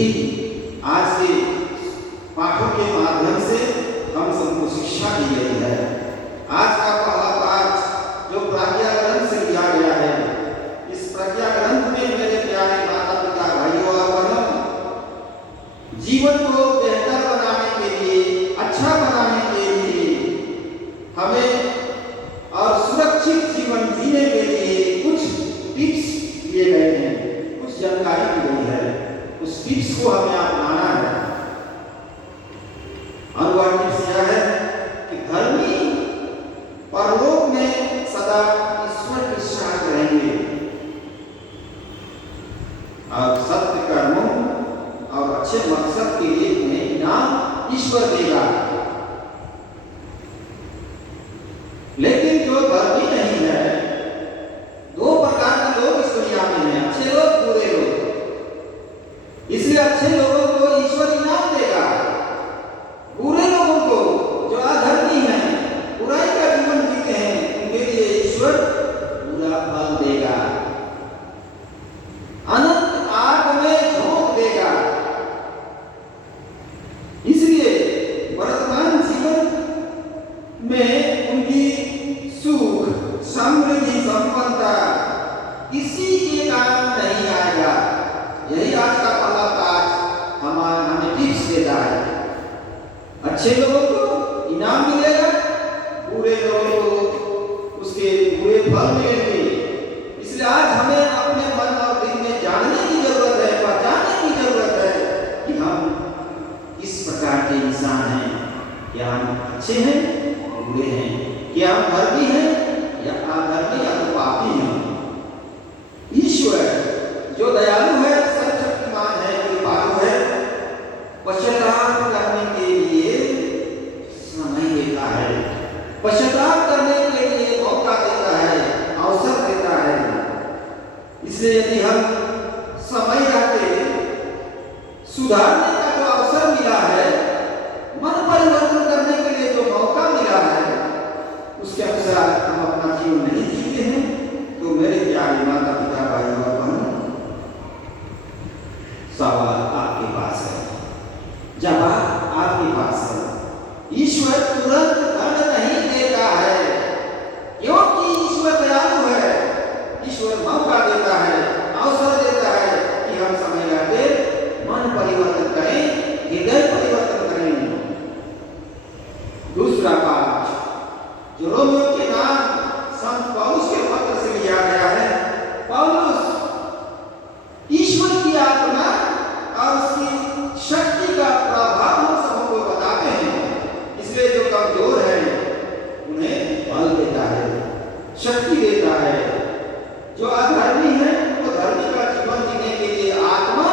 यही आज के पाठों के माध्यम से हम सबको शिक्षा दी गई है। आज का पहला पाठ जो प्रज्ञा ग्रंथ से लिया गया है, इस प्रज्ञा ग्रंथ में मेरे प्यारे माता पिता भाइयों और बहनों, जीवन को बेहतर बनाने के लिए, अच्छा बनाने के लिए हमें और सुरक्षित जीवन जीने के लिए कुछ टिप्स दिए गए हैं, कुछ जानकारी दी गई है। उस टिप्स को हमें अपनाना है। और वह टिप्स यह है कि धर्मी परलोक में सदा ईश्वर के साथ रहेंगे और सत्य कर्मों और अच्छे मकसद के लिए उन्हें इनाम ईश्वर देगा। लेकिन जो धर्मी नहीं है, दो प्रकार के लोग इस दुनिया में हैं, अच्छे लोग, बुरे लोग। इसलिए अच्छे लोगों को ईश्वर इनाम देगा, बुरे लोगों को जो अधर्मी हैं, बुराई का जीवन जीते हैं, उनके लिए ईश्वर बुरा फल देगा, अनंत आग में झोंक देगा। इसलिए वर्तमान जीवन में उनकी सुख, समृद्धि, संपन्नता किसी के काम नहीं आएगा। यही आज का पहला पाठ हमें टिप्स देता है। अच्छे लोगों को इनाम मिलेगा, बुरे लोगों को उसके बुरे फल मिलेंगे। इसलिए आज हमें अपने मन और दिल में जानने की जरूरत है, पहचानने की जरूरत है कि हम किस प्रकार के इंसान हैं। क्या हम अच्छे हैं, बुरे हैं? क्या हम धर्मी हैं या अधर्मी या तो पापी हैं? ईश्वर जो दयालु है, सर्वशक्तिमान है, कृपालु है, पश्चाताप करने के लिए समय देता है, पश्चाताप करने के लिए मौका देता है, अवसर देता है। इसलिए यदि हम समय रहते सुधारने का जो अवसर मिला है, मन परिवर्तन करने के लिए जो मौका मिला है, उसके अनुसार हम अपना जीवन नहीं जीते हैं, तो मेरे प्यारे माता पिता भाई और बहनों, सवाल आपके पास है, जवाब आपके पास है। ईश्वर तुरंत दंड नहीं देता है, क्योंकि ईश्वर दयालु है। ईश्वर मौका देता है, अवसर देता है कि हम समय रहते मन परिवर्तन करें, हृदय परिवर्तन करें। दूसरा पाठ जो रोमियो के नाम संत पौलुस के पत्र से लिया गया है। पौलुस ईश्वर की आत्मा और उसकी शक्ति का प्रभाव हम सबको बताते हैं। इसलिए जो कमजोर है उन्हें बल देता है, शक्ति देता है। जो अधर्मी है वो धर्मी का जीवन जीने के लिए आत्मा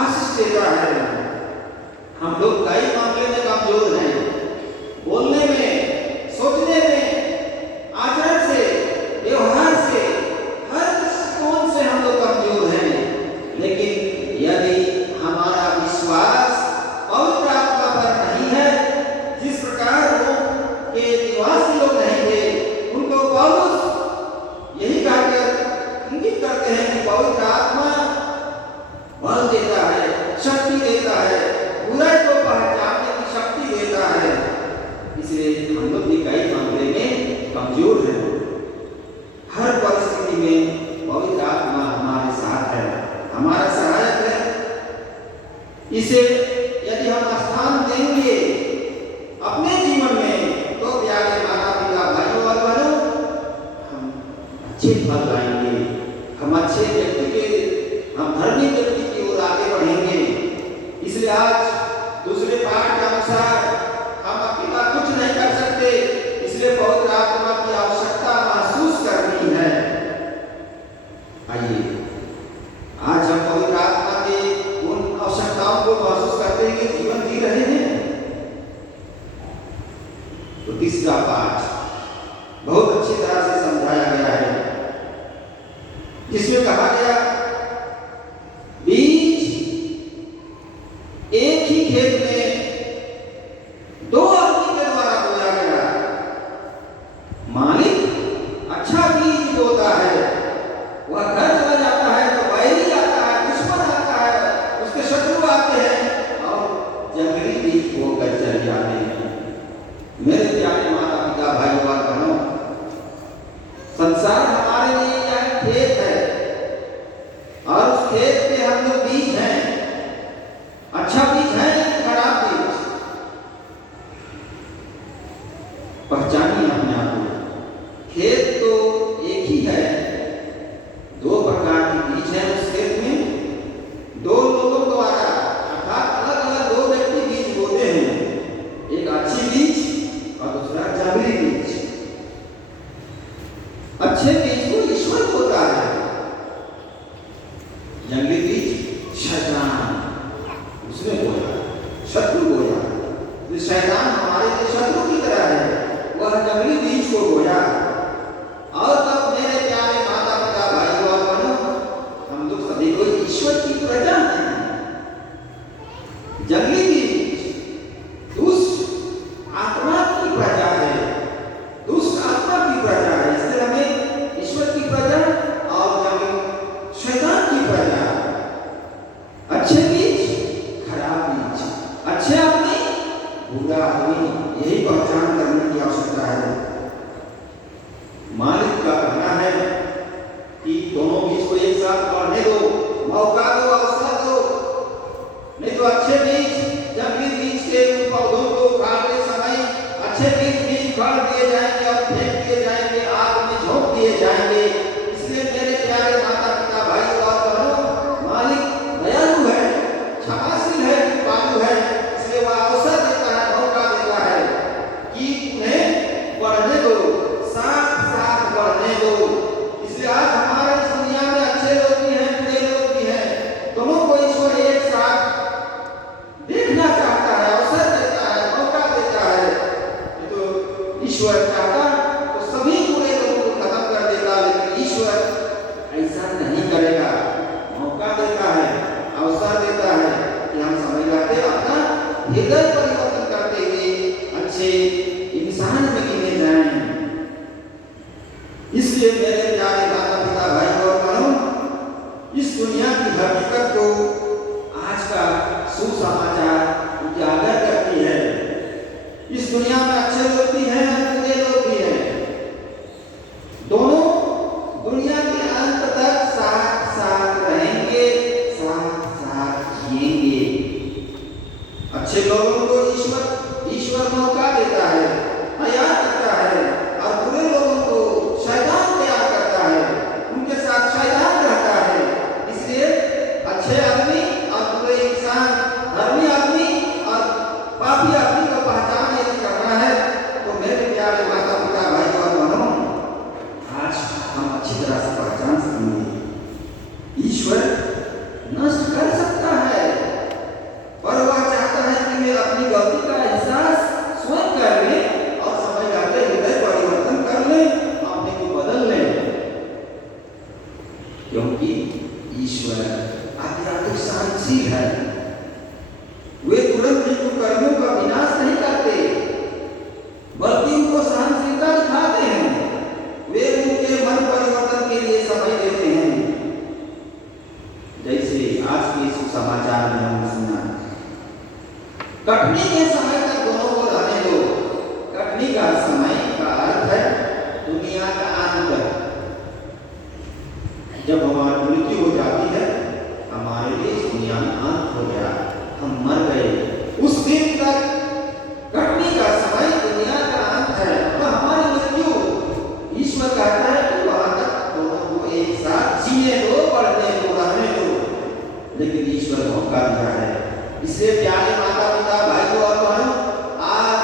आशीष देता है। हम लोग कई मामले में कमजोर हैं, बोलने में, सोचने में, आचरण से, व्यवहार से, हर दृष्टिकोण से हम लोग कमजोर हैं। लेकिन यदि हमारा विश्वास पवित्र आत्मा पर नहीं है, जिस प्रकार वो के निवासी लोग नहीं थे, उनको पौलुस यही कहकर इंगित करते हैं कि पवित्र आत्मा बल देता है, शक्ति देता है, बुराई को पहचानने की शक्ति देता है। इसलिए हम लोग भी कई मामले में कमजोर हैं। हर परिस्थिति में पवित्र आत्मा हमारे साथ है, हमारा सहायक है। इसे यदि हम स्थान देंगे अपने जीवन में, तो प्यारे माता पिता भाइयों और बहनों, हम अच्छे फल लाएंगे, हम अच्छे व्यक्ति के, हम धर्मी व्यक्ति की ओर आगे बढ़ेंगे। इसलिए आज दूसरे पाठ के अनुसार हम अकेला कुछ नहीं कर सकते, इसलिए पवित्र आत्मा की आवश्यकता महसूस करनी है। आइए आज हम पवित्र आत्मा के उन आवश्यकताओं को महसूस करते हुए जीवन जी रहे हैं। तो तीसरा पाठ बहुत अच्छी तरह से समझाया गया है, जिसमें कहा गया बीज एक ही खेत में दो आदमी के द्वारा बोया गया। मालिक अच्छा बीज बोता है, वह घर चला जाता है तो बैरी आता है, दुश्मन आता है, उसके शत्रु खेत है और उस खेत पे हम लोग बीज हैं, अच्छा बीज है खराब बीज, पहचानिए अपने आप को। खेत तो एक ही है, दो प्रकार के बीज हैं उस खेत में, दो लोगों द्वारा अर्थात अलग अलग दो व्यक्ति बीज बोते हैं, एक अच्छी बीज और दूसरा जंगली बीज। अच्छे बीज को ईश्वर बोता है, जंगली बीज शैतान उसने बोया, शत्रु बोया। तो शैतान हमारे लिए शत्रु की तरह है, वह जंगली बीज को बोया। और तब मेरे प्यारे माता पिता भाई और बहनों, हम लोग सभी को ईश्वर की प्रजा हैं। जंगली बीज दुष्ट आत्मा की प्रजा है, दुष्ट आत्मा की प्रजा है, इसलिए हमें ईश्वर की प्रजा और जंगली शैतान की प्रजा। अच्छे बीज खराब बीज, अच्छे आदमी बुरा आदमी, यही पहचान करने की आवश्यकता है। मालिक का कहना है कि दोनों बीज को एक साथ बढ़ने दो, मौका दो, अवसर दो, नहीं तो अच्छे बीज जंगली बीज के पौधों को काटते समय अच्छे बीज काट दिए जाएंगे और फेंक दिए जाएंगे, आग में झोंक दिए जाएंगे। इसलिए मेरे प्यारे माता पिता भाई और बहनों, मालिक दयालु है, क्षमाशील है, कृपालु है, इसलिए वह अवसर देता है, मौका देता है कि उन्हें बढ़ने दो, साथ साथ बढ़ने दो। इसलिए आज हमारे इस दुनिया में अच्छे लोग भी हैं, बुरे लोग भी हैं, दोनों को ईश्वर एक साथ देखना चाहता है, अवसर देता है, मौका देता है। तो ईश्वर चाहता तो सभी बुरे लोगों को खत्म कर देता, लेकिन ईश्वर ऐसा नहीं करेगा, मौका देता है, अवसर देता है कि हम समय लाते अपना हृदय परिवर्तन करते हुए अच्छे इंसान में गिने जाएं। इसलिए मेरे प्यारे माता पिता भाई और बहनों, इस दुनिया की हकीकत को आज का सुसमाचार उजागर करती है। इस दुनिया में अच्छे लोग भी हैं, बुरे लोग भी हैं, दोनों दुनिया के अंत तक साथ साथ रहेंगे, साथ साथ जिएंगे। अच्छे लोगों को ईश्वर मौका देता है, हयात देता है, और बुरे लोगों को शैतान तैयार करता है, उनके साथ शैतान रहता है। इसलिए अच्छे आदमी और बुरे इंसान, धर्मी आदमी और पापी आदमी को पहचान यदि करना है तो मेरे प्यारे माता पिता भाई और बहनों, आज हम अच्छी तरह से पहचान सकेंगे। ईश्वर नष्ट कर सकता है, पर वह चाहता है कि मैं अपनी गलती का एहसास स्वयं कर ले और समय लाते हृदय परिवर्तन कर ले, अपने को बदल ले, क्योंकि ईश्वर आज्ञात्मक सहनशील है। वे तुरंत ही कुकर्मियों का विनाश नहीं करते, बल्कि उनको सहनशीलता दिखाते हैं। वे उनके मन परिवर्तन के लिए समय देते हैं। जैसे आज के सुसमाचार में हमने सुना, कटनी के समय तक दोनों को रहने दो। कटनी का समय का अर्थ है दुनिया का अंत। जब हमारी मृत्यु हो जाती है, हमारे लिए इस दुनिया में अंत हो गया, हम मर गए, उस दिन तक कटनी का समय दुनिया का अंत है, तो हमारी मृत्यु। ईश्वर कहता है कि वहां तक दोनों को एक साथ जीने दो, बढ़ने दो, रहने दो, लेकिन ईश्वर मौका दिया है। इसलिए प्यारे माता पिता भाई और बहनों, आज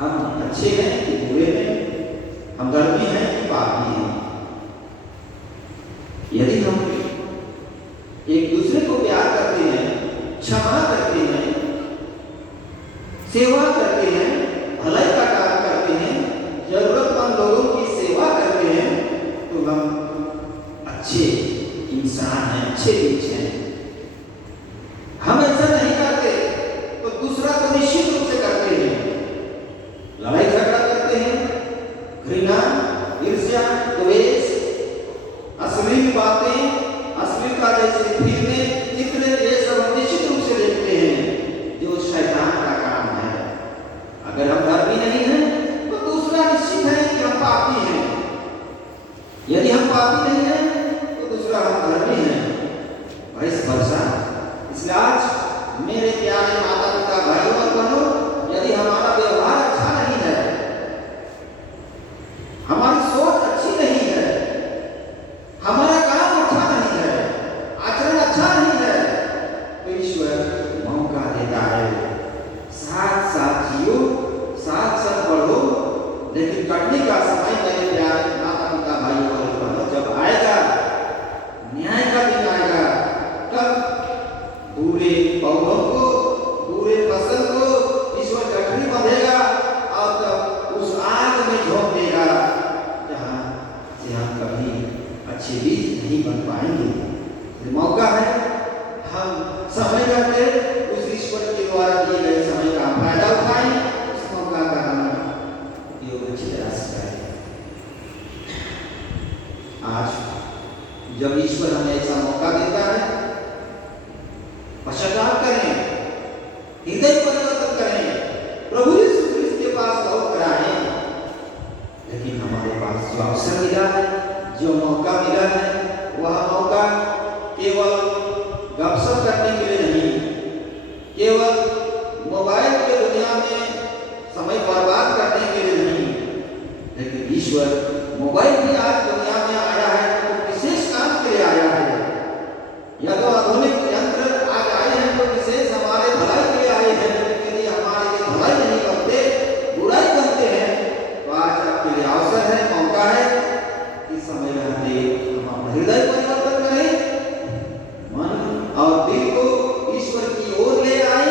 हम अच्छे हैं कि बुरे हैं, हम धर्मी हैं कि पापी हैं। यदि हम एक दूसरे को प्यार करते हैं, क्षमा करते हैं, सेवा करते हैं, भलाई का काम करते हैं, जरूरतमंद लोगों की सेवा करते हैं, तो हम अच्छे इंसान हैं, अच्छे बीज हैं। हम ऐसा नहीं करते तो दूसरा तो निश्चित रूप से करते हैं, लड़ाई झगड़ा करते हैं, घृणा, ईर्ष्या, द्वेष, अश्लील बातें, अश्लीलता जैसे फिल्में, चित्र, ये सब हम निश्चित रूप से देखते हैं, जो शैतान का काम है। अगर हम धर्मी नहीं हैं तो दूसरा निश्चित है कि हम पापी हैं। यदि हम पापी नहीं है तो दूसरा हम धर्मी हैं, वैसे वर्षा। इसलिए आज मेरे प्यारे माता पिता भाइयों और बहनों, यदि हमारा व्यवहार अच्छा नहीं है, हमारी सोच अच्छी नहीं है, हमारा काम अच्छा नहीं है, आचरण अच्छा नहीं है, तो ईश्वर मौका देता है, साथ साथ जियो, साथ साथ बढ़ो। लेकिन कटने का समय मेरे प्यारे माता पिता भाइयों और बहनों जब आएगा, न्याय का दिन आएगा, तब बुरे पौधों को, बुरे फसल को ईश्वर गठरी बांधेगा और तब उस आग में झोंक देगा जहाँ से हम कभी अच्छे बीज नहीं बन पाएंगे। तो मौका है, हम समय रहते उस ईश्वर के द्वारा दिए गए समय का फायदा उठाएं, उस मौका का हम उपयोग अच्छी तरह से करें। आज जब ईश्वर हमें ऐसा मौका देता है, पश्चाताप करें, हृदय परिवर्तन करें, प्रभु यीशु क्रिस्त के पास लौट कर आएं। लेकिन हमारे पास जो अवसर मिला है, जो मौका मिला है, वह मौका केवल गपशप करने के लिए नहीं, केवल मोबाइल के दुनिया में समय बर्बाद करने के लिए नहीं, लेकिन ईश्वर मोबाइल भी आज दुनिया में आया है तो विशेष काम के लिए आया है। या तो आधुनिक यंत्र आज आए हैं तो विशेष हमारे भलाई के लिए आए हैं, यदि हमारे लिए भलाई नहीं करते, बुराई करते हैं, तो आज आपके लिए अवसर है, मौका है कि समय रहते हम अपना हृदय परिवर्तन करें, मन और दिल को ईश्वर की ओर ले आए,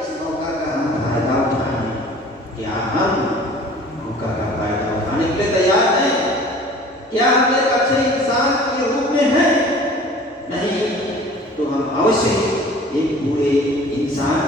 इस मौका का हम फायदा उठाएं। क्या हम मौका का फायदा उठाने के लिए तैयार हैं? क्या हम एक अच्छे इंसान के रूप में हैं? नहीं तो हम अवश्य एक बुरे इंसान